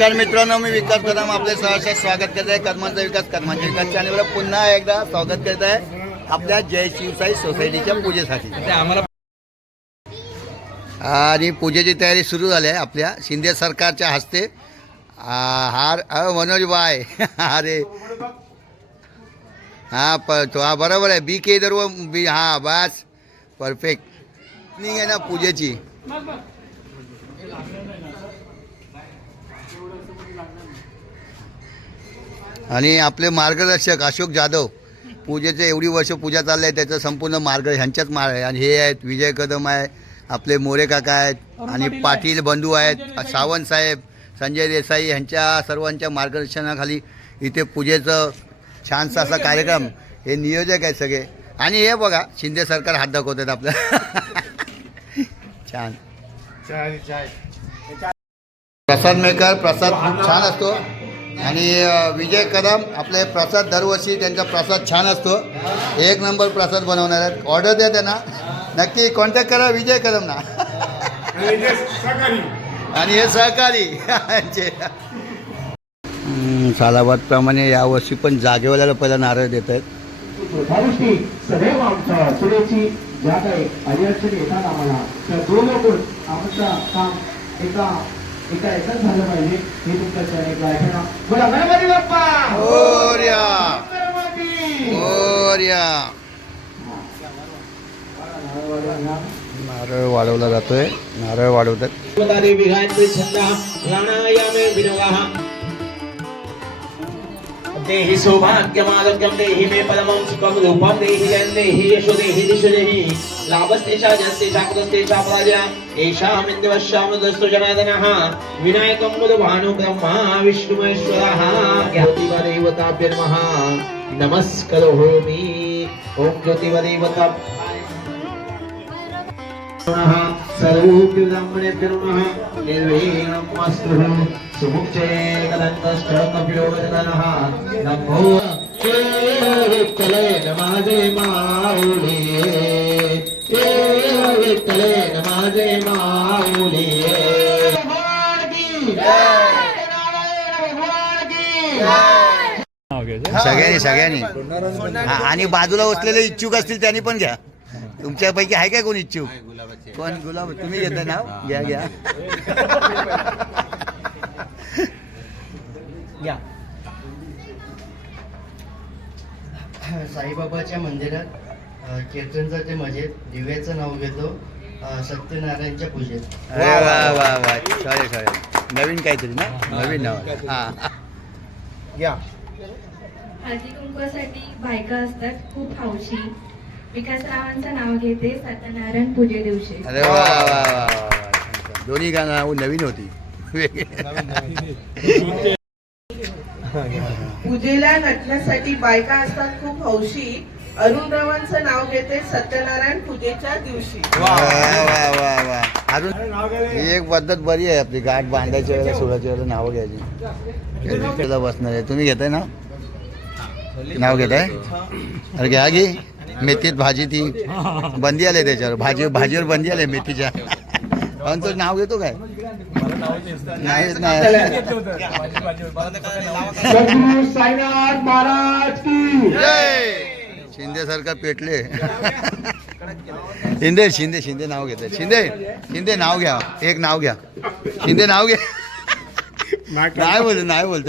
नमस्कार मित्रांनो मी विकास कदम आपले सहर्ष स्वागत करत आहे कर्मांचा विकास कर्मांचा विकास चॅनलवर पुन्हा एकदा स्वागत करत आहे आपल्या जय शिवसाई सोसायटीच्या पूजेसाठी. आणि पूजेची तयारी सुरू झाली आहे आपल्या शिंदे सरकारच्या हस्ते. हार मनोज बाय. अरे. हां प तो हा बरोबर आहे. बी के दर बी हां बस. परफेक्ट आहे ना पूजेची. आणि आपले मार्गदर्शक अशोक जाधव पूजेचे एवढी वर्ष पूजा चालली आहे त्याचं संपूर्ण मार्ग ह्यांच्याच मार्ग आहे आणि हे आहेत विजय कदम आहे आपले मोरे काका आहेत आणि पाटील बंधू आहेत सावंत साहेब संजय देसाई ह्यांच्या सर्वांच्या मार्गदर्शनाखाली इथे पूजेचं छानसा असा कार्यक्रम हे नियोजक आहेत सगळे. आणि हे बघा शिंदे सरकार हात दाखवतात आपलं छान. प्रसाद मेकर प्रसाद खूप छान असतो. आणि विजय कदम आपले प्रसाद दरवर्षी त्यांचा प्रसाद छान असतो. एक नंबर प्रसाद बनवणार आहेत. ऑर्डर द्या त्यांना. नक्की कॉन्टॅक्ट करा विजय कदमना. आणि हे सहकारी. सालाबादप्रमाणे यावर्षी पण जागेवाल्याला पहिला नारळ देत आहेत. ज्या काही अडचणी येतात आम्हाला. त्या दोन काम एका एका याच्यात झालं पाहिजे. हे तुमच्या चरणी प्रार्थना बोला गणपती बाप्पा मोरया. गणपती मोरया. नारळ वाढवला जातोय. नारळ वाढवतात. देहि सौभाग्यमालक्यं देहि मे परमं सुखं रूपं देहि जयं देहि यशो देहि दिशो देहि। लाभस्तेषा जस्तेषा कुतस्तेषा पराजया। येषामिन्द्रवश्यामृतस्तु जनार्दनः। विनायकं बुधभानु ब्रह्मा विष्णुमेश्वरः ज्योतिवदेवताभ्य नमः नमस्करोमि। ॐ ज्योतिवदेवता नमः सर्वोऽप्युदम्बनेभ्यो नमः निर्वीणं मस्तुः सुमुक्षे कलङ्कश्चरणपिरोगजनः नमो विठ्ठले नमाजे माऊली। विठ्ठले नमाजे माऊली। सगळ्यांनी सगळ्यांनी. हा, आणि बाजूला बसलेले इच्छुक असतील त्यांनी पण घ्या. तुमच्यापैकी आहे काय कोण इच्छुक? कोण? गुलाब तुम्ही घेता नाव? घ्या घ्या. साईबाबाच्या मंदिरात अ, कीर्तनचं ते मजेत दिव्याचं नाव घेतो सत्यनारायणच्या पूजेत. अरे वा वा वा सॉरी सॉरी नवीन काहीतरी ना? नवीन नाव. हा. हळदी कुंकवासाठी बायका असतात खूप हौशी. विकासरावांचं नाव घेते सत्यनारायण पूजे दिवशी. अरे वा वा वा वा वा. दोन्ही गाणं नाव नवीन होती. पूजेला नटण्यासाठी बायका असतात खूप हौशी. अरुणरावांचं नाव घेते सत्यनारायण पूजेच्या दिवशी. वा अजून ही एक पद्धत बरी आहे आपली गाठ बांधायच्या वेळेला सोडायच्या वेळेला नावं घ्यायची. त्याला बसणार आहे. तुम्ही घेताय ना नाव घेताय? अरे घ्या घे मेथीत भाजी ती बंदी आली त्याच्यावर. भाजी भाजीवर बंदी आली मेथीच्या. पण तो नाव घेतो काय? नाही नाही. सद्गुरु साईनाथ महाराज की जय! शिंदे सरकार पेटले. शिंदे शिंदे शिंदे नाव घेत शिंदे शिंदे नाव घ्या. एक नाव घ्या. शिंदे नाव घ्या. नाही बोलत नाही बोलत.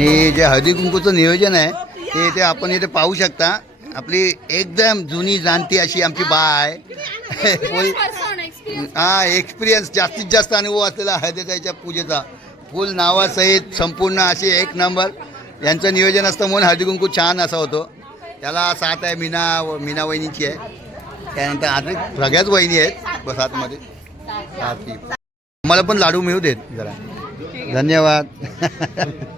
हे जे हळदी कुंकूचं नियोजन आहे ते इथे आपण इथे पाहू शकता. आपली एकदम जुनी जाणती अशी आमची बाय. आहे हा एक्सपिरियन्स जास्तीत जास्त अनुभव असलेला हळदीचा पूजेचा. फुल नावासहित संपूर्ण असे एक नंबर. यांचं नियोजन असतं म्हणून हळदी कुंकू छान असा होतो. त्याला सात आहे मीना व- मीना वहिनीची आहे. त्यानंतर आता सगळ्याच वहिनी आहेत बस आतमध्ये मला पण लाडू मिळू देत जरा. धन्यवाद.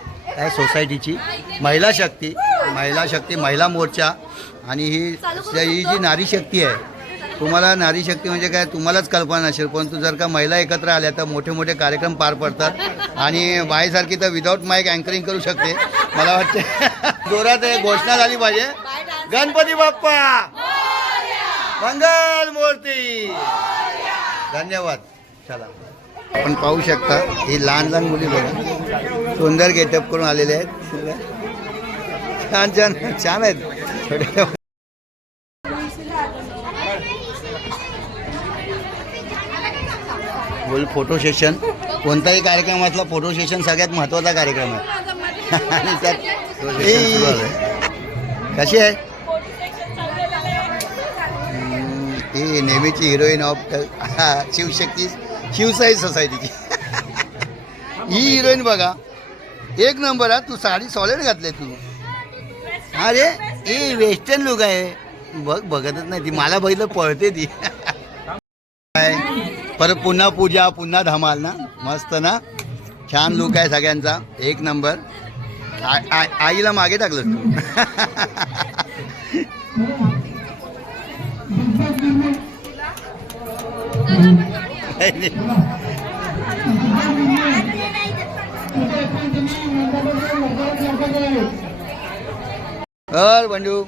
या सोसायटीची. महिला शक्ती महिला शक्ती महिला मोर्चा. आणि ही ही जी नारी शक्ती आहे तुम्हाला नारी शक्ती म्हणजे काय? तुम्हालाच कल्पना नसेल परंतु जर का महिला एकत्र आल्या तर मोठे मोठे कार्यक्रम पार पडतात. आणि बाईसारखी तर विदाऊट माईक अँकरिंग करू शकते. मला वाटते जोरात घोषणा झाली पाहिजे. गणपती बाप्पा! मंगल मूर्ती धन्यवाद. चला. आपण पाहू शकता ही लहान लहान मुली बघा. सुंदर गेटअप करून आलेले आहेत. सुंदर. छान छान छान आहेत. छोटे बोल फोटो सेशन कोणताही कार्यक्रम असला फोटो सेशन सगळ्यात महत्त्वाचा कार्यक्रम आहे. आणि त्यात कशी आहे? ही नेहमीची हिरोईन ऑफ शिवशक्ती. शिवसाई सोसायटीची ही हिरोईन बघा. एक नंबर हा तू साडी सॉलिड घातले तू. अरे ए वेस्टर्न लुक आहे. बघ बघतच नाही ती. मला बघितलं पळते ती. काय? परत पुन्हा पूजा पुन्हा धमाल ना? मस्त ना? छान लुक आहे सगळ्यांचा. एक नंबर. आईला मागे टाकलं तू. अर बंडू.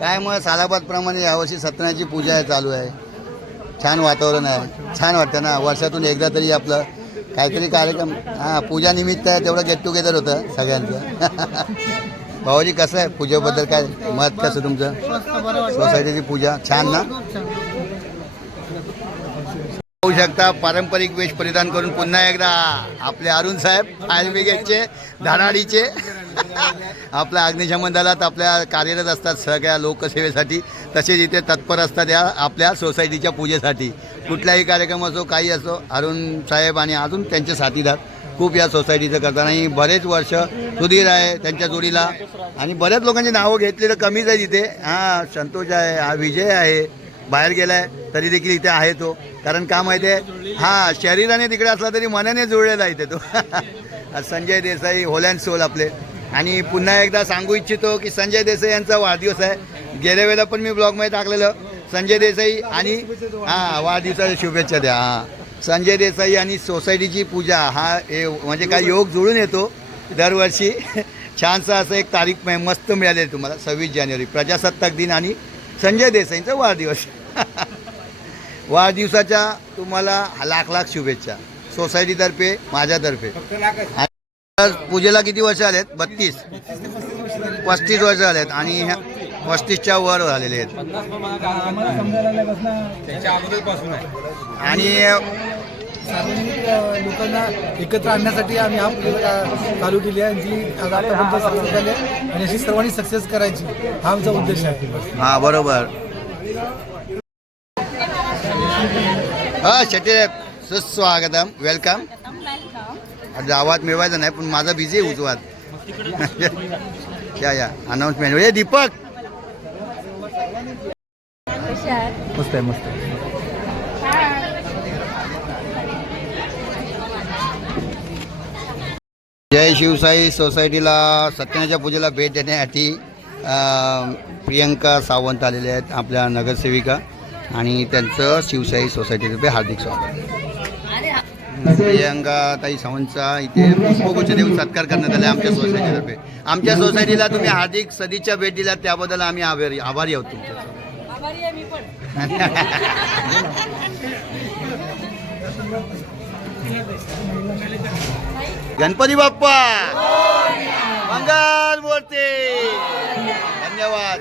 काय मग सालाबादप्रमाणे यावर्षी सत्यनारायणची पूजा आहे चालू आहे. छान वातावरण आहे. छान वाटतं ना? वर्षातून एकदा तरी आपलं काहीतरी कार्यक्रम हां पूजा निमित्त आहे तेवढं गेट टुगेदर होतं सगळ्यांचं. भाऊजी कसं आहे? पूजेबद्दल काय मत कसं तुमचं? सोसायटीची पूजा छान ना? पाहू शकता पारंपरिक वेश परिधान करून पुन्हा एकदा आपले अरुण साहेब फायर ब्रिगेडचे धडाडीचे. आपल्या अग्निशमन दलात आपल्या कार्यरत असतात सगळ्या लोकसेवेसाठी. तसेच इथे तत्पर असतात या आपल्या सोसायटीच्या पूजेसाठी. कुठलाही कार्यक्रम असो काही असो अरुण साहेब आणि अजून त्यांचे साथीदार खूप या सोसायटीचं करतात. आणि बरेच वर्ष सुधीर आहे त्यांच्या जोडीला. आणि बऱ्याच लोकांची नावं घेतलेलं कमीच आहे तिथे. हां संतोष आहे हा विजय आहे. बाहेर गेलाय तरी देखील इथे आहे तो. कारण का माहिती आहे हा शरीराने तिकडे असला तरी मनाने जुळलेला इथे तो. Sanjay Desai whole and soul आपले. आणि पुन्हा एकदा सांगू इच्छितो की संजय देसाई यांचा वाढदिवस आहे. गेल्या वेळेला पण मी ब्लॉगमध्ये टाकलेलं. संजय देसाई आणि हां वाढदिवसाच्या शुभेच्छा द्या. हां. संजय देसाई आणि सोसायटीची पूजा. हा हे म्हणजे काय योग जुळून येतो दरवर्षी. छानसा असं एक तारीख म- मस्त मिळाले तुम्हाला. सव्वीस जानेवारी प्रजासत्ताक दिन आणि संजय देसाईंचा वाढदिवस. वाढदिवसाच्या तुम्हाला लाख लाख शुभेच्छा. सोसायटीतर्फे माझ्यातर्फे. पूजेला किती वर्ष आलेत? बत्तीस. पस्तीस वर्ष आलेत आणि ह्या पस्तीसच्या वर झालेले आहेत. आणि सार्वजनिक लोकांना एकत्र आणण्यासाठी आम्ही हा चालू केली आहे. जी आतापर्यंत सक्सेस झाली आणि अशी सर्वांनी सक्सेस करायची हा आमचा उद्देश आहे. हा बरोबर. हा सुस्वागतम. वेलकम आज आवाज मिळवायचा नाही पण माझा बिझी आहे उजवात. या या. अनाऊन्समेंट म्हणजे दीपक. मस्त आहे मस्त जय शिवसाई सोसायटीला सत्यनारायणच्या पूजेला भेट देण्यासाठी अं, प्रियंका सावंत आलेल्या आहेत आपल्या नगरसेविका. आणि त्यांचं शिवशाही सोसायटीतर्फे हार्दिक स्वागत. प्रियंका ताई सावंतचा इथे पुष्पगुच्छ देऊन सत्कार करण्यात आला आमच्या सोसायटीतर्फे आमच्या सोसायटीला तुम्ही हार्दिक सदिच्छा भेट दिला त्याबद्दल आम्ही आभारी आभारी आहोत तुमचे गणपती बाप्पा! मंगल मूर्ती! धन्यवाद.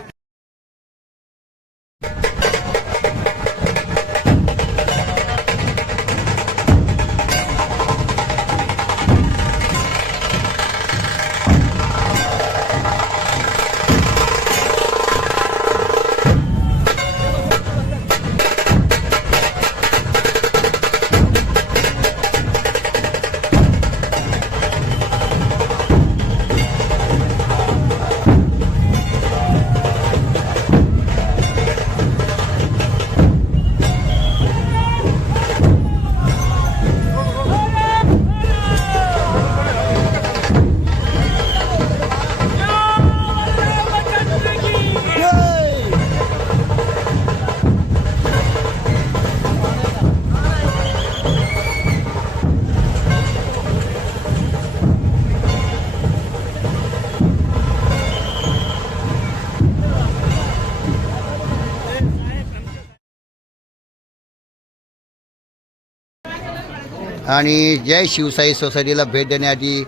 आणि जय शिवसाई सोसायटीला भेट देण्यासाठी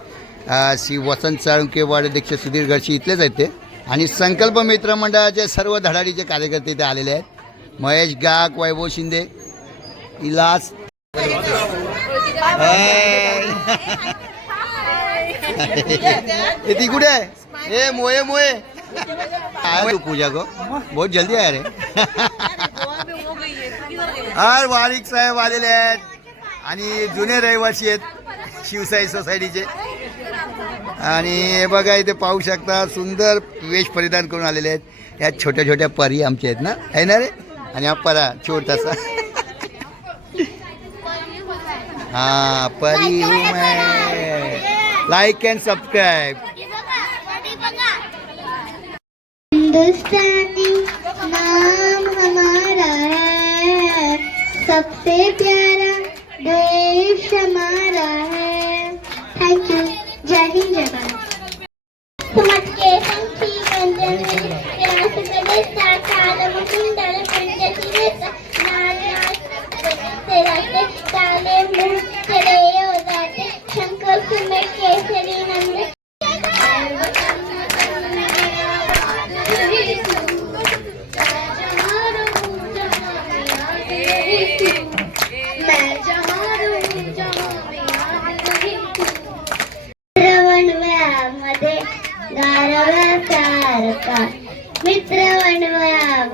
अ, श्री वसंत साळुंके वार्डाध्यक्ष सुधीर गडशी इथलेच आहेत ते. आणि संकल्प मित्र मंडळाचे सर्व धडाडीचे कार्यकर्ते इथे आलेले आहेत. महेश गाक वैभव शिंदे इलास. ती कुठे आहे? ए मोये मोये. आया तू पूजा को बहुत जल्दी आया रे. हर वारिक साहेब आलेले आहेत. आणि जुने रहिवासी आहेत शिवसाई सोसायटीचे. आणि हे बघा इथे पाहू शकता सुंदर वेश परिधान करून आलेले आहेत. या छोट्या छोट्या परी आमच्या आहेत ना? आहे ना रे? आणि हा परा छोटासा. हा परी लाईक अँड सबस्क्राईब हिंदुस्तानी नाम हमारा है। सबसे प्यारा देश हमारा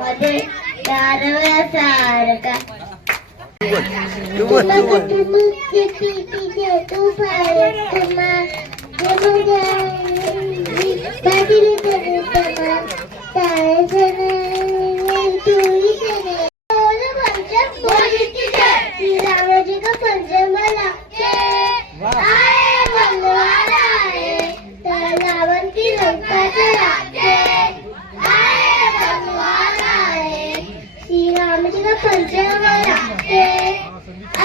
मित्रवणव्यामध्ये गारव्यासारखा तू बोल तू बोल तू रामाजी का पंचमला आए भगवान आए रावण की लंका चलाते आए भगवान आए श्री राम जी का पंचमला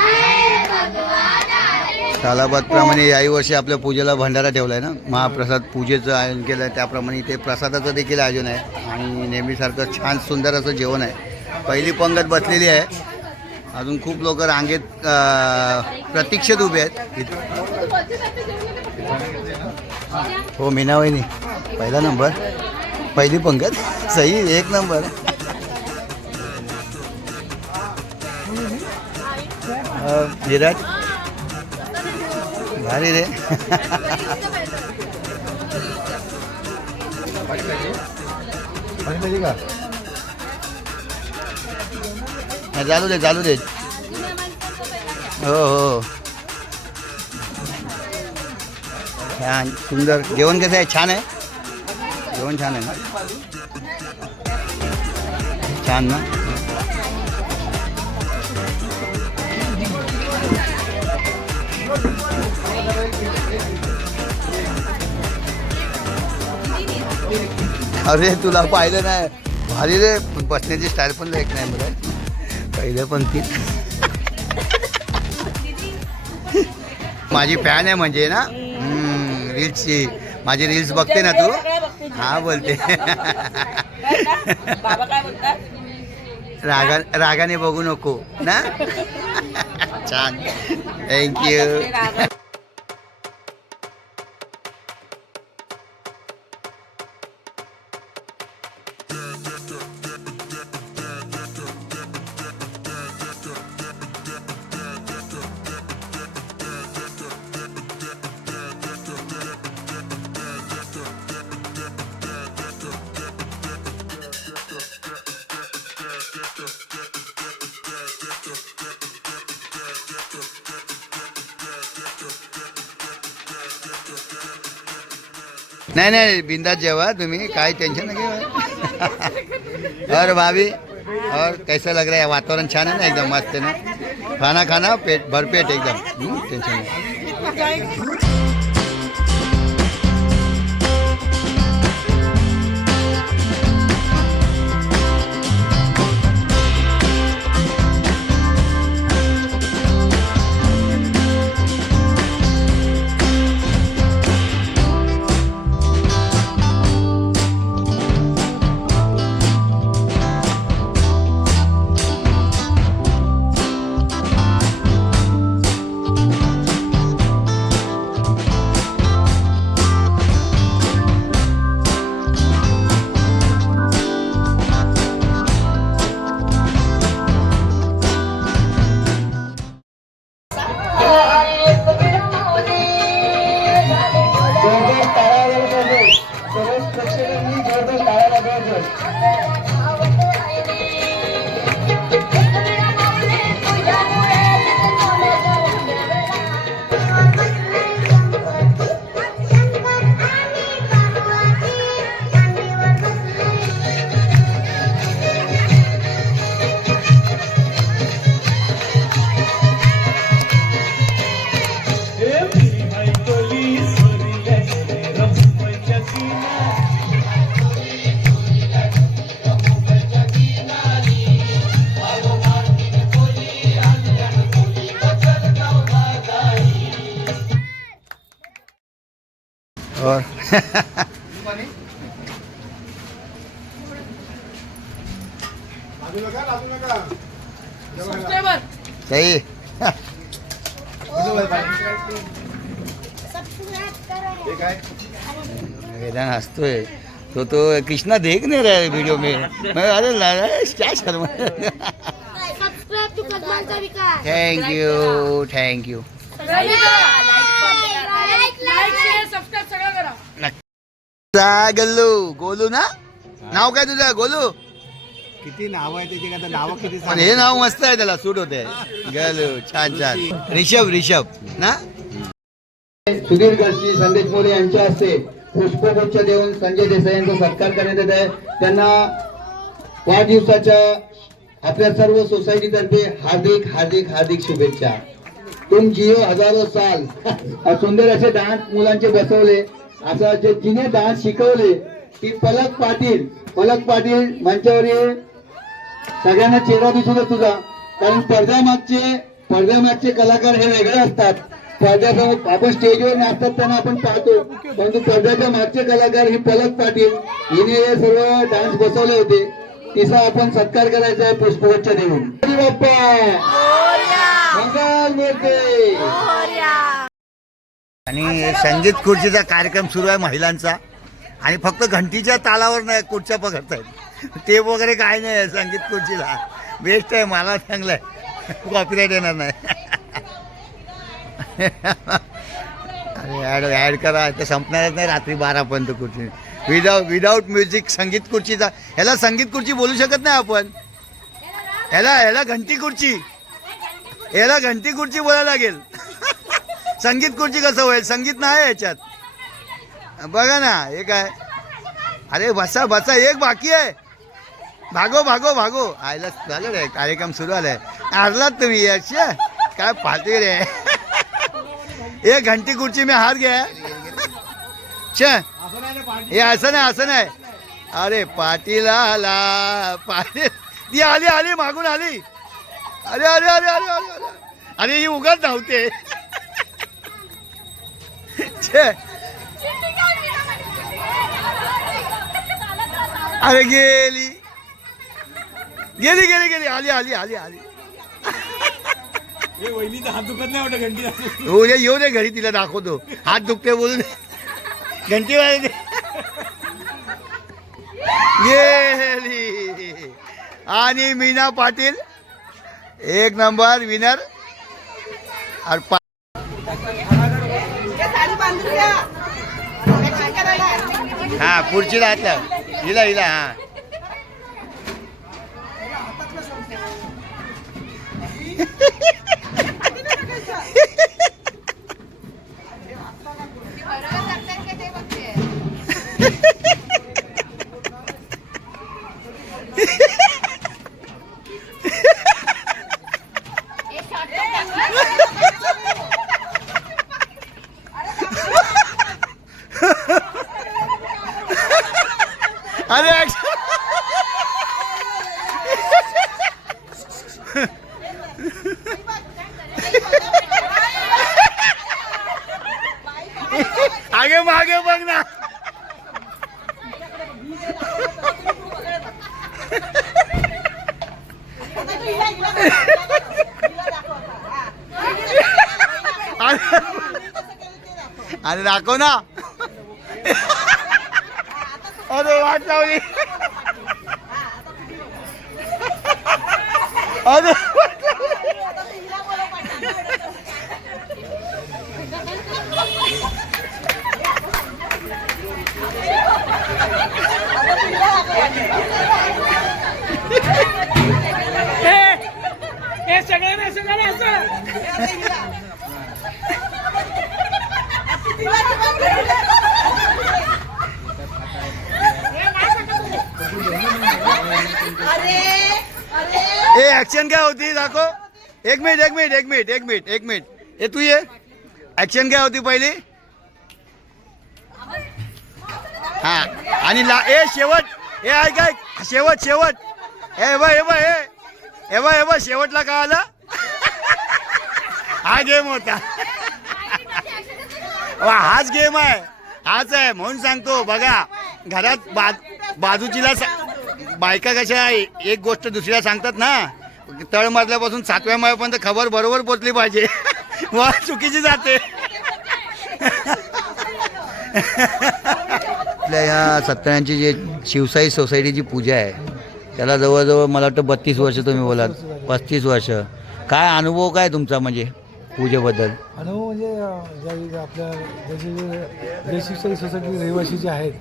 आए भगवान आए सालाबादप्रमाणे याही वर्षी आपल्या पूजेला भंडारा ठेवला आहे ना? महाप्रसाद पूजेचं आयोजन केलं आहे त्याप्रमाणे इथे प्रसादाचं देखील आयोजन आहे. आणि नेहमीसारखं छान सुंदर असं जेवण आहे. पहिली पंगत बसलेली आहे. अजून खूप लोक रांगेत प्रतीक्षेत उभे आहेत. इथे हो मीना वहिनी पहिला नंबर. पहिली पंगत. सही एक नंबर. विराट. भारी रे. चालू दे चालू दे. हो हो. छान सुंदर. जेवण कसं आहे? छान आहे? जेवण छान आहे ना? छान ना? अरे तुला पाहिलं नाही. भारी रे बसण्याची स्टाईल पण एक नाही मला पहिल्या पंक्तीत माझी फॅन आहे म्हणजे ना. रील्सची माझी रील्स बघते ना तू? हा बोलते. रागा रागाने बघू नको ना? छान थँक्यू नाही नाही बिंदात जेवा तुम्ही. काय टेंशन नहीं घेऊ. और भाभी और कैसा लग रहा है? वातावरण छान है ना एकदम मस्त है ना? खाना खाना पेट भरपेट एकदम. टेंशन नहीं तो तो कृष्णा देख नहीं रहा है वीडियो में। मैं अरे क्या Sharma? Thank you thank you Gallu Golu ना? नाव काय तुझं गोलू? किती नाव आहे त्याची आता नावं किती पण हे नाव मस्त आहे त्याला सूट होते. गलू छान छान. रिषभ रिषभ ना? सुधीर गर्शी संदेश मोरे यांच्या हस्ते. पुष्पगुच्छ देऊन संजय देसाई यांचा सत्कार करण्यात येत आहे. त्यांना वाढदिवसाच्या आपल्या सर्व सोसायटीतर्फे हार्दिक हार्दिक हार्दिक शुभेच्छा. तुम जिओ हजारो साल. सुंदर असे डान्स मुलांचे बसवले. असं जे जिने डान्स शिकवले ती पलक पाटील पलक पाटील मंचावर सगळ्यांना चेहरा दिसू दे तुझा. कारण पडद्यामागचे पडद्यामागचे कलाकार हे वेगळे असतात. पडद्यासमोर आपण स्टेजवर नाचतात त्यांना आपण पाहतो. परंतु पडद्याच्या मागचे कलाकार ही पलक पाटील. हिने हे सर्व डान्स बसवले होते. तिचा आपण सत्कार करायचा आहे पुष्पगुच्छ देऊन. बाप्पा! आणि संगीत खुर्चीचा कार्यक्रम सुरू आहे महिलांचा. आणि फक्त घंटीच्या तालावर नाही खुर्च्या पकडतायत. ते वगैरे काय नाही संगीत खुर्चीला. बेस्ट आहे मला चांगलं आहे. कॉपीराईट येणार नाही. अरे ॲड ॲड करा ते संपणारच नाही रात्री बारापर्यंत खुर्ची. विदाउट विदाऊट म्युझिक संगीत खुर्चीचा. ह्याला संगीत खुर्ची बोलू शकत नाही आपण. ह्याला ह्याला घंटी खुर्ची. ह्याला घंटी खुर्ची बोलायला लागेल. संगीत खुर्ची कसं होईल? संगीत नाही याच्यात बघा ना हे काय? अरे बसा बसा एक बाकी आहे. भागो भागो भागो. आयला झालं रे कार्यक्रम सुरू आलाय आरलात तुम्ही याची काय पाहते रे. एक घंटी खुर्ची में हार गया हे। असं नाही असं नाही अरे पाटील आला पाटील ती आली आली, मागून आली। अरे अरे अरे अरे अरे अरे। ही उगाच धावते। अरे गेली। गेली गेली गेली। आली आली आली आली। उद्या येऊ दे घरी तिला दाखवतो. हात दुखते बोलून. घंटी वाजते गेली आणि मीना पाटील एक नंबर विनर हा पुढची हातला हिला हिला हा अरे action. आगे मागे बघ ना अरे दाखव ना. अरे वाट लावली अरे वाट लावली. ए ऍक्शन काय होती दाखव एक मिनिट एक मिनिट एक मिनिट एक मिनिट एक मिनिट। हे तू ये। ऍक्शन काय होती पहिली? हा। आणि ला ए शेवट। ए ऐक ऐक। शेवट शेवट। ए बा ए बा ए ए बा ए बा शेवटला काय आला? हा गेम होता. वा, हाच गेम आहे. हाच आहे म्हणून सांगतो. बघा घरात बा बाजूचीला बायका कशा एक गोष्ट दुसऱ्या सांगतात ना तळ मजल्यापासून सातव्या माळ्यापर्यंत खबर बरोबर पोचली पाहिजे. वा चुकीची जाते. आपल्या ह्या सत्याण्यांची जे शिवसाई सोसायटीची पूजा आहे त्याला जवळजवळ मला वाटतं बत्तीस वर्ष तुम्ही बोलात. पस्तीस वर्ष. काय अनुभव काय तुमचा म्हणजे पूजेबद्दल? अनुभव म्हणजे ज्या आपल्या ज्याचे जे जे शिक्षक सोसायटी रहिवासी जे आहेत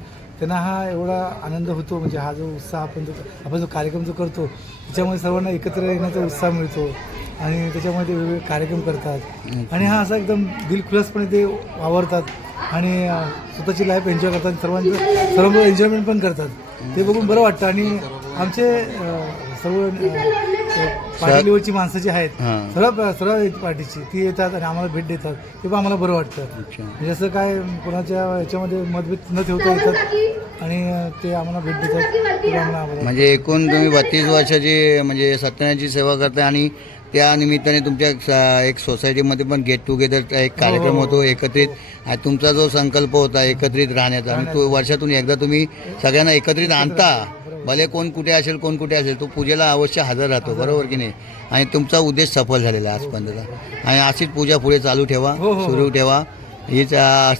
त्यांना हा एवढा आनंद होतो म्हणजे हा जो उत्साह आपण जो आपण जो कार्यक्रम जो करतो त्याच्यामध्ये सर्वांना एकत्र येण्याचा उत्साह मिळतो आणि त्याच्यामध्ये वेगवेगळे कार्यक्रम करतात. आणि हा असा एकदम दिलखुलासपणे ते वावरतात आणि स्वतःची लाईफ एन्जॉय करतात सर्वांचं सर्व एन्जॉयमेंट पण करतात. ते बघून बरं वाटतं आणि आमचे सर्व पार्टी लेवलची माणसं जी आहेत हां. सर्व सर्व पार्टीची ती येतात आणि आम्हाला भेट देतात. ते पण आम्हाला बरं वाटतं. अच्छा. म्हणजे असं काय कोणाच्या याच्यामध्ये मतभेद न ठेवता येतात आणि ते आम्हाला भेट देतात. ते पण आम्हाला आवडतं. म्हणजे एकूण तुम्ही बत्तीस वर्षाची म्हणजे सत्यनारायणची सेवा करता आणि त्या निमित्ताने तुमच्या स- एक सोसायटीमध्ये पण गेट टुगेदर एक कार्यक्रम होतो एकत्रित. आणि तुमचा जो संकल्प होता एकत्रित राहण्याचा आणि तो वर्षातून एकदा तुम्ही सगळ्यांना एकत्रित आणता. भले कोण कुठे असेल कोण कुठे असेल तो पूजेला अवश्य हजर राहतो बरोबर की नाही? आणि तुमचा उद्देश सफल झालेला आहे आजपर्यंतचा. आणि अशीच पूजा पुढे चालू ठेवा हो, हो. सुरू ठेवा. हीच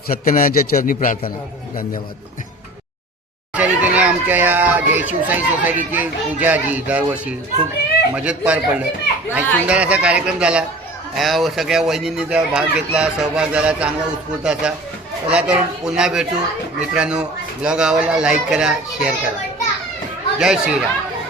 सत्यनारायणच्या चरणी प्रार्थना. धन्यवाद. रीतीने आमच्या या जय शिवसाई सोसायटीची पूजा जी दरवर्षी खूप मजेत पार पडलं. आणि सुंदर असा कार्यक्रम झाला. या सगळ्या वहिनींनी त्यात भाग घेतला सहभाग झाला चांगला उत्स्फूर्त असा. चला तर पुन्हा भेटू. मित्रांनो ब्लॉग आवडला लाईक करा शेअर करा. જય શ્રી રામ.